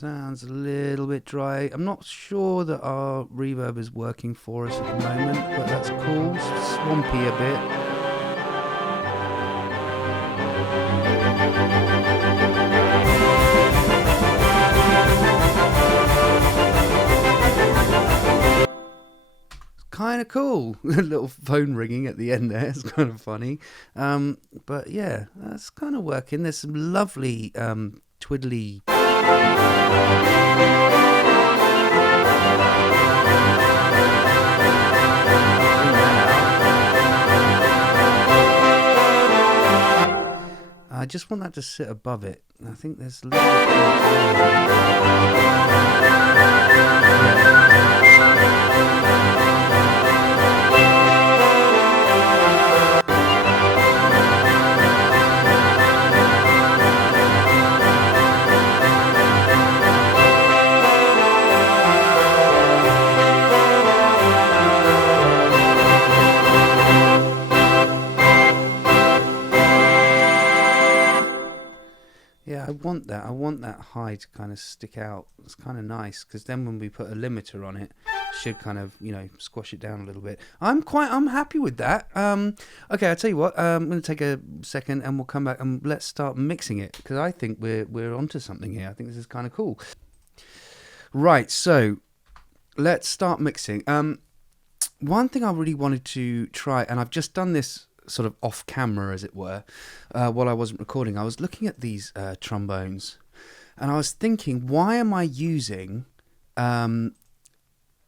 Sounds a little bit dry. I'm not sure that our reverb is working for us at the moment, but that's cool. Swampy a bit. Kind of cool. A little phone ringing at the end there. It's kind of funny. But yeah, that's kind of working. There's some lovely twiddly. I just want that to sit above it. I think there's a little I want that high to kind of stick out. It's kind of nice because then when we put a limiter on it, should kind of, squash it down a little bit. I'm happy with that. Okay, I'll tell you what. I'm going to take a second and we'll come back and let's start mixing it because I think we're onto something here. I think this is kind of cool. Right, so let's start mixing. One thing I really wanted to try, and I've just done this sort of off camera, as it were, while I wasn't recording. I was looking at these trombones and I was thinking, why am I using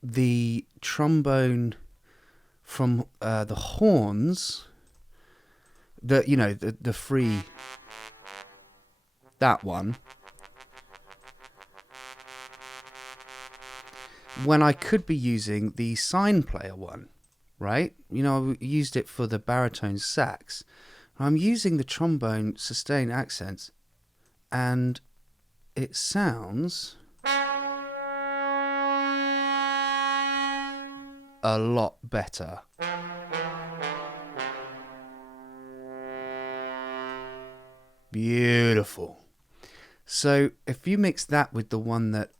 the trombone from the horns, the free, that one, when I could be using the sign player one? Right? I used it for the baritone sax. I'm using the trombone sustain accents and it sounds a lot better. Beautiful. So if you mix that with the one that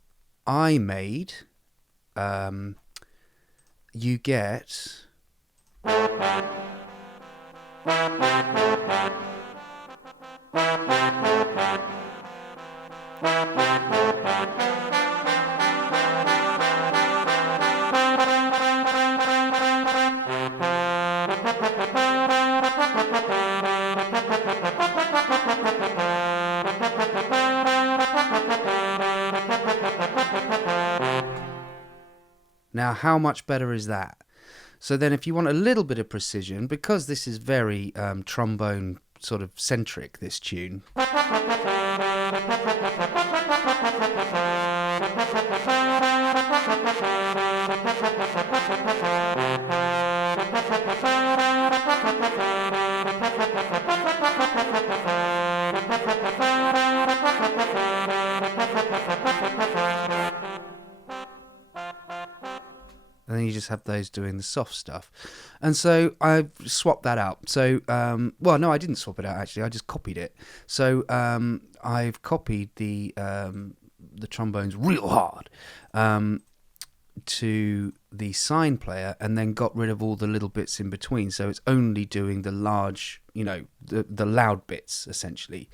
I made, you get... Now, how much better is that? So then if you want a little bit of precision, because this is very trombone sort of centric, this tune. And then you just have those doing the soft stuff. And so I've swapped that out. So, well, no, I didn't swap it out, actually. I just copied it. So I've copied the trombones real hard to the sign player and then got rid of all the little bits in between. So it's only doing the large, the loud bits, essentially.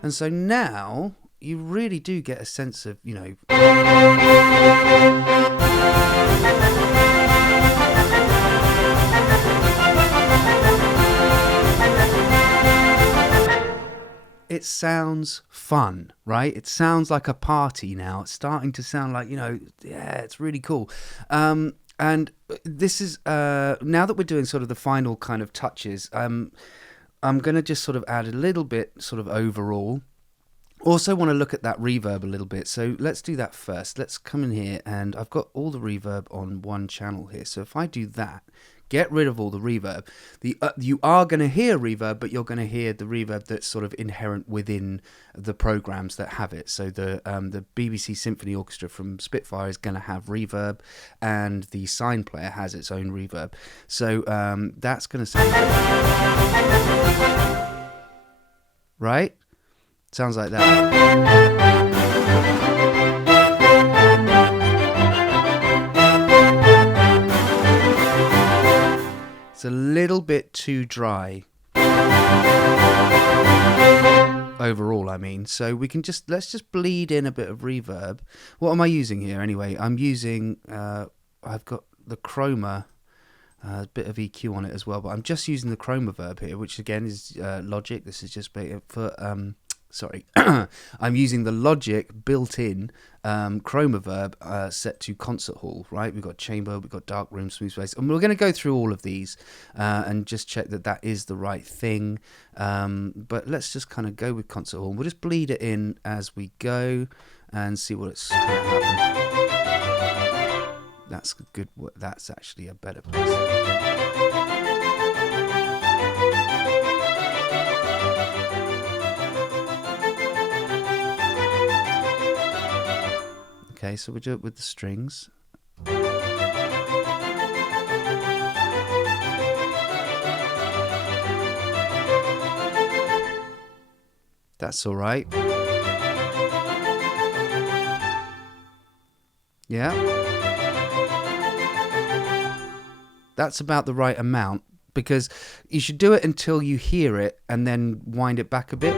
And so now you really do get a sense of, it sounds fun, right? It sounds like a party now. It's starting to sound like, it's really cool. And this is, now that we're doing sort of the final kind of touches, I'm going to just sort of add a little bit sort of overall. Also want to look at that reverb a little bit, so let's do that first. Let's come in here, and I've got all the reverb on one channel here. So if I do that, get rid of all the reverb, you are going to hear reverb, but you're going to hear the reverb that's sort of inherent within the programs that have it. So the BBC Symphony Orchestra from Spitfire is going to have reverb, and the Sine player has its own reverb. So that's going to sound right. Sounds like that. It's a little bit too dry overall, I mean. So we can let's just bleed in a bit of reverb. What am I using here anyway? I'm using I've got the chroma, a bit of EQ on it as well, but I'm just using the chroma verb here, which again is Logic. This is just for sorry, I'm using the Logic built-in chroma verb set to concert hall, right? We've got chamber, we've got dark room, smooth space, and we're going to go through all of these and just check that that is the right thing. But let's just kind of go with concert hall. We'll just bleed it in as we go and see what it's going to happen. That's good. That's actually a better place. Okay, so we'll do it with the strings. That's all right. Yeah. That's about the right amount, because you should do it until you hear it and then wind it back a bit.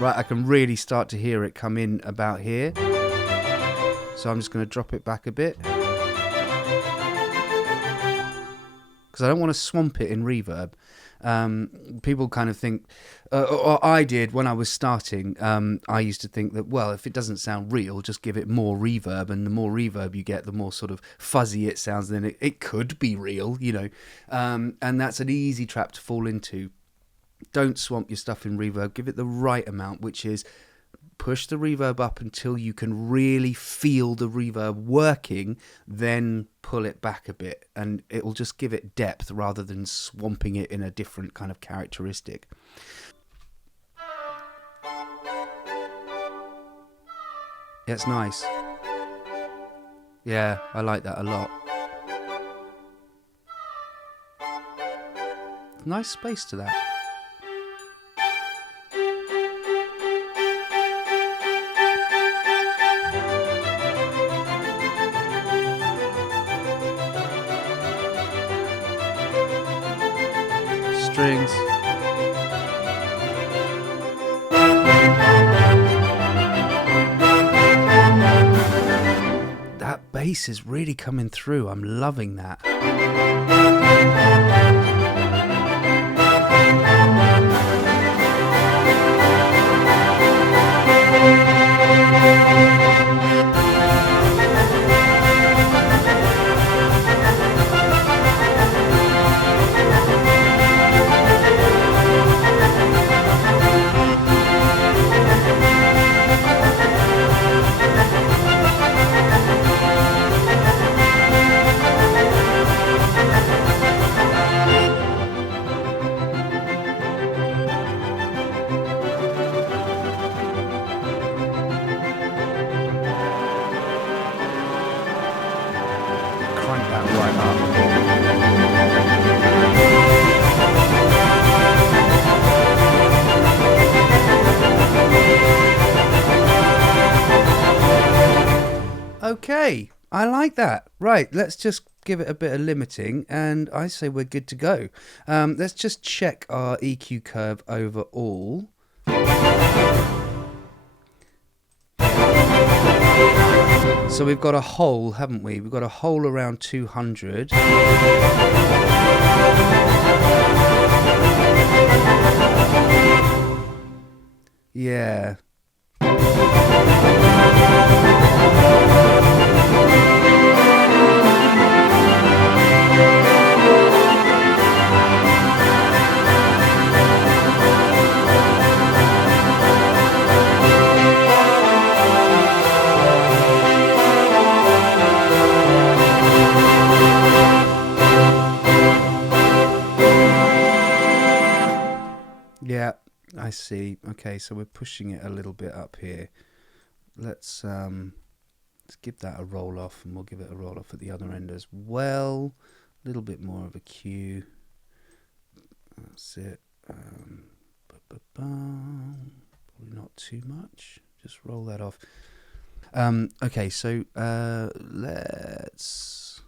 Right, I can really start to hear it come in about here. So I'm just going to drop it back a bit, because I don't want to swamp it in reverb. People kind of think, or I did when I was starting, I used to think that, well, if it doesn't sound real, just give it more reverb, and the more reverb you get, the more sort of fuzzy it sounds, then it could be real, you know. And that's an easy trap to fall into. Don't swamp your stuff in reverb. Give it the right amount, which is push the reverb up until you can really feel the reverb working, then pull it back a bit, and it will just give it depth rather than swamping it in a different kind of characteristic. Yeah, it's nice. Yeah, I like that a lot. Nice space to that. Strings. That bass is really coming through. I'm loving that. Crank that right up. Okay, I like that. Right, let's just give it a bit of limiting, and I say we're good to go. Let's just check our EQ curve overall. So we've got a hole, haven't we? We've got a hole around 200. Yeah. I see. Okay, so we're pushing it a little bit up here. Let's give that a roll off, and we'll give it a roll off at the other end as well. A little bit more of a cue. That's it. Probably not too much. Just roll that off. Okay, so let's.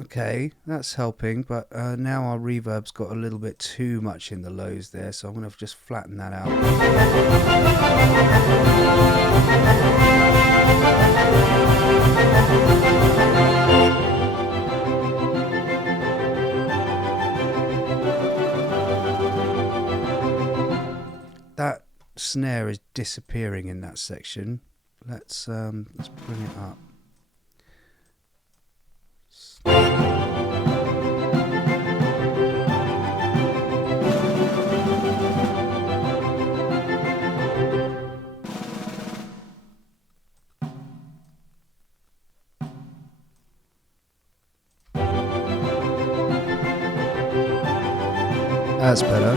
Okay, that's helping, but now our reverb's got a little bit too much in the lows there, so I'm going to just flatten that out. That snare is disappearing in that section. Let's bring it up. That's better.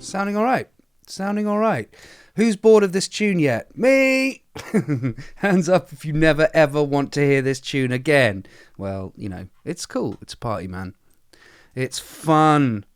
Sounding all right. Sounding all right. Who's bored of this tune yet? Me! Hands up if you never ever want to hear this tune again. Well, you know, it's cool. It's a party, man. It's fun.